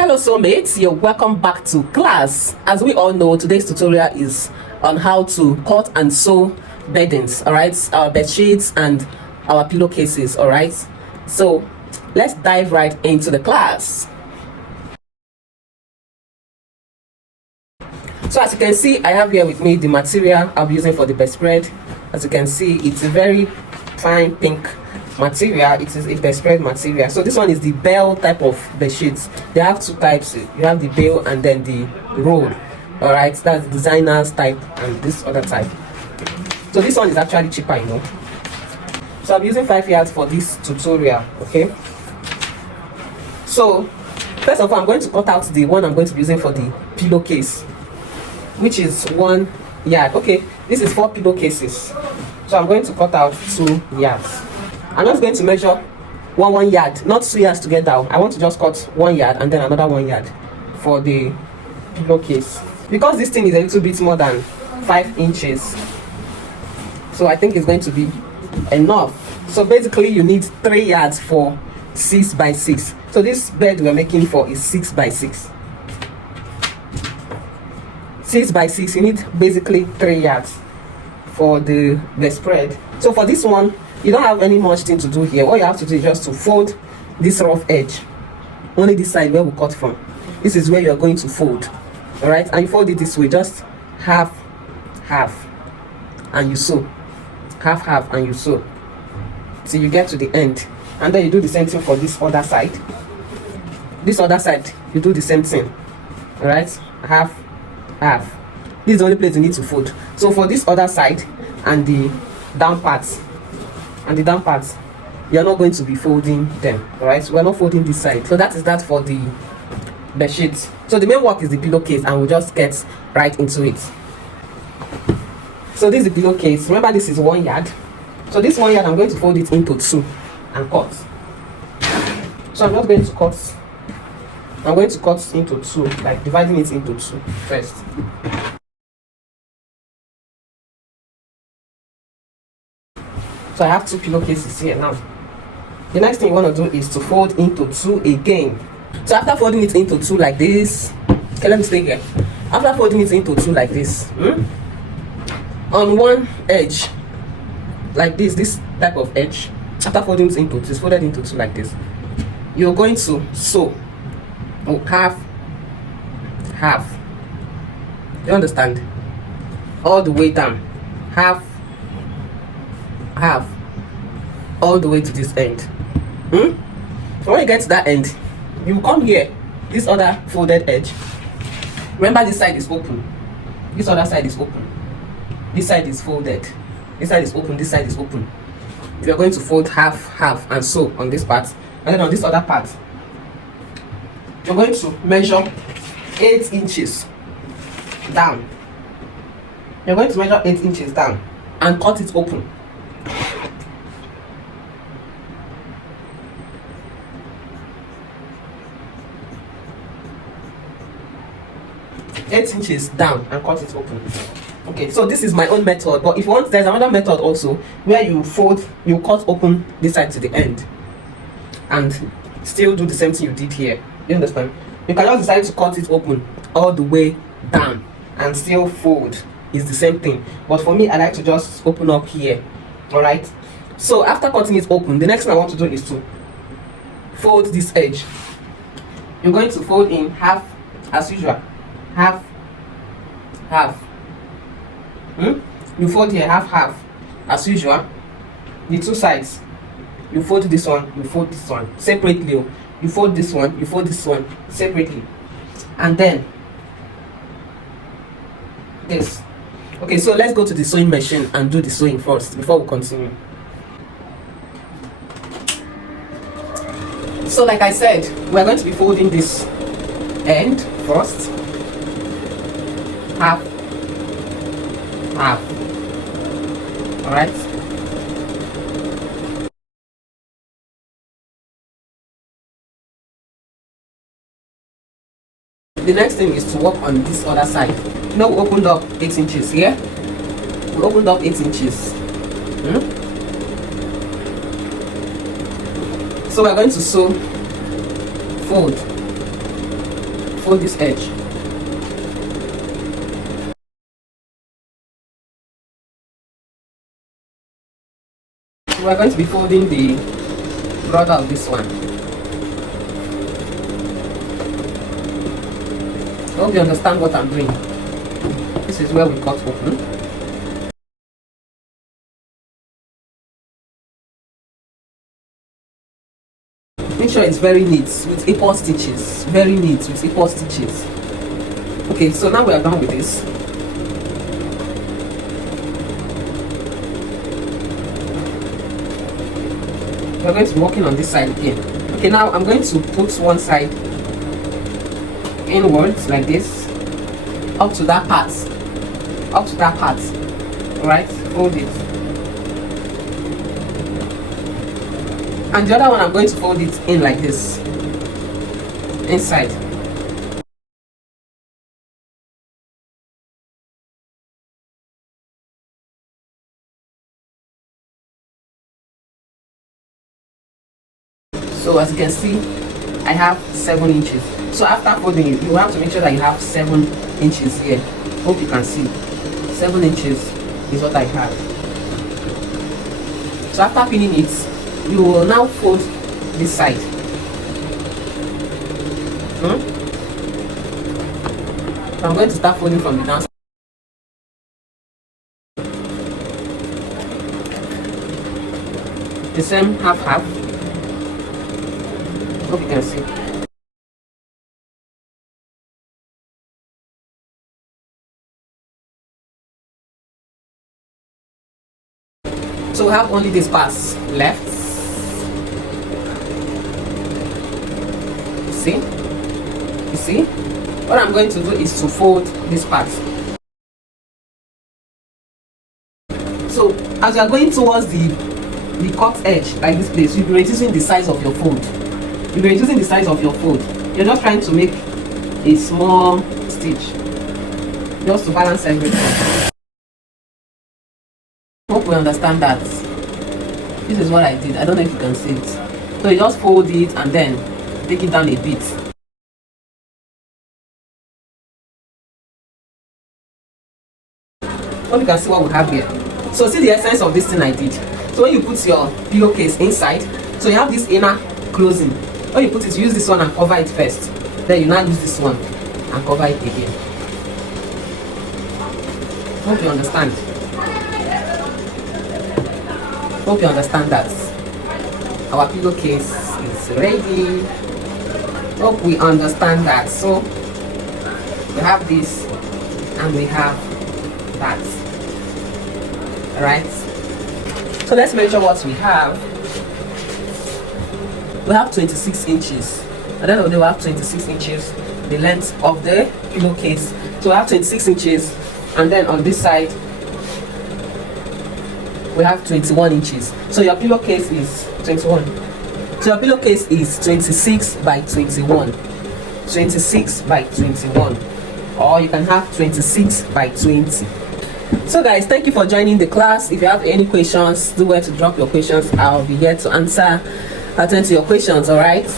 Hello soulmates, you're welcome back to class. As we all know, today's tutorial is on how to cut and sew beddings, all right, our bed sheets and our pillowcases, all right. So let's dive right into the class. So as you can see, I have here with me the material I'll be using for the bedspread. As you can see, it's a very fine pink material. It is a bedspread material. So this one is the bale type of bed sheets. They have two types. You have the bale and then the roll. All right, that's the designer's type and this other type. So this one is actually cheaper, you know. So I'm using 5 yards for this tutorial. Okay. So first of all, I'm going to cut out the one I'm going to be using for the pillowcase, which is 1 yard. Okay, this is 4 pillowcases. So I'm going to cut out 2 yards. I'm just going to measure one yard, not 2 yards together. I want to just cut 1 yard and then another 1 yard for the pillowcase, because this thing is a little bit more than 5 inches. So I think it's going to be enough. So basically you need 3 yards for 6 by 6. So this bed we're making for is 6 by 6. 6 by 6, you need basically 3 yards for the bedspread. So for this one, you don't have any much thing to do here. All you have to do is just to fold this rough edge, only this side where we cut from. This is where you are going to fold, all right, and you fold it this way, just half and you sew, half and you sew till you get to the end, and then you do the same thing for this other side. This other side you do the same thing, all right, half. This is the only place you need to fold. So for this other side and the down parts, you're not going to be folding them, all right. We're not folding this side. So that is that for the bed sheets. So the main work is the pillowcase, and we'll just get right into it. So this is the pillowcase. Remember, this is 1 yard. So this 1 yard, I'm going to fold it into 2 and cut. So I'm just going to cut. I'm going to cut into 2, like dividing it into 2 first. So I have 2 pillowcases here now. The next thing you want to do is to fold into 2 again. So after folding it into 2 like this, okay, let me stay here. After folding it into 2 like this, on one edge, like this type of edge, after folding it into 2, it's folded into 2 like this, you're going to sew half. You understand? All the way down, half, all the way to this end. When you get to that end, you come here, this other folded edge. Remember, this side is open, this other side is open, this side is folded, this side is open, this side is open. You are going to fold half and sew on this part, and then on this other part you're going to measure 8 inches down. You're going to measure 8 inches down and cut it open. Eight inches down and cut it open. Okay, so this is my own method, but if you want, there's another method also where you fold, you cut open this side to the end and still do the same thing you did here. You understand? You can just decide to cut it open all the way down and still fold. It's the same thing, but for me, I like to just open up here. All right, so after cutting it open, the next thing I want to do is to fold this edge. You're going to fold in half as usual, half. You fold here half as usual. The 2 sides, you fold this one, you fold this one separately. You fold this one, you fold this one separately, and then this. Okay, so let's go to the sewing machine and do the sewing first before we continue. So like I said, we're going to be folding this end first, half. All right. The next thing is to work on this other side. You know, we opened up 8 inches here. We opened up 8 inches. So we're going to sew, fold, fold this edge. So we're going to be folding the border of this one. I hope you understand what I'm doing. This is where we cut open. Make sure it's very neat with equal stitches. Very neat with equal stitches. Okay, so now we are done with this. We're going to be working on this side again. Okay, now I'm going to put one side inwards like this, up to that part. Alright, fold it. And the other one, I'm going to fold it in like this, inside. So as you can see, I have 7 inches. So after folding it, you have to make sure that you have 7 inches here. Hope you can see. 7 inches is what I have. So after pinning it, you will now fold this side. So I'm going to start folding from the downside. The same half. Hope you can see. So we have only this pass left. You see? What I'm going to do is to fold this part. So as you are going towards the cut edge, like this place, you'll be reducing the size of your fold. You'll be reducing the size of your fold. You're just trying to make a small stitch, just to balance everything. Hope we understand that. This is what I did. I don't know if you can see it. So you just fold it and then take it down a bit. Hope you can see what we have here. So see the essence of this thing I did. So when you put your pillowcase inside, so you have this inner closing. When you put it, you use this one and cover it first. Then you now use this one and cover it again. Hope you understand. Hope you understand that our pillowcase is ready. Hope we understand that. So we have this and we have that. Alright, so let's measure what we have. We have 26 inches. At the end of the day, we have 26 inches, the length of the pillowcase. So we have 26 inches, and then on this side we have 21 inches. So your pillowcase is 21. So your pillowcase is 26 by 21. 26 by 21. Or you can have 26 by 20. So guys, thank you for joining the class. If you have any questions, do where to drop your questions. I'll be here to answer, attend to your questions, alright?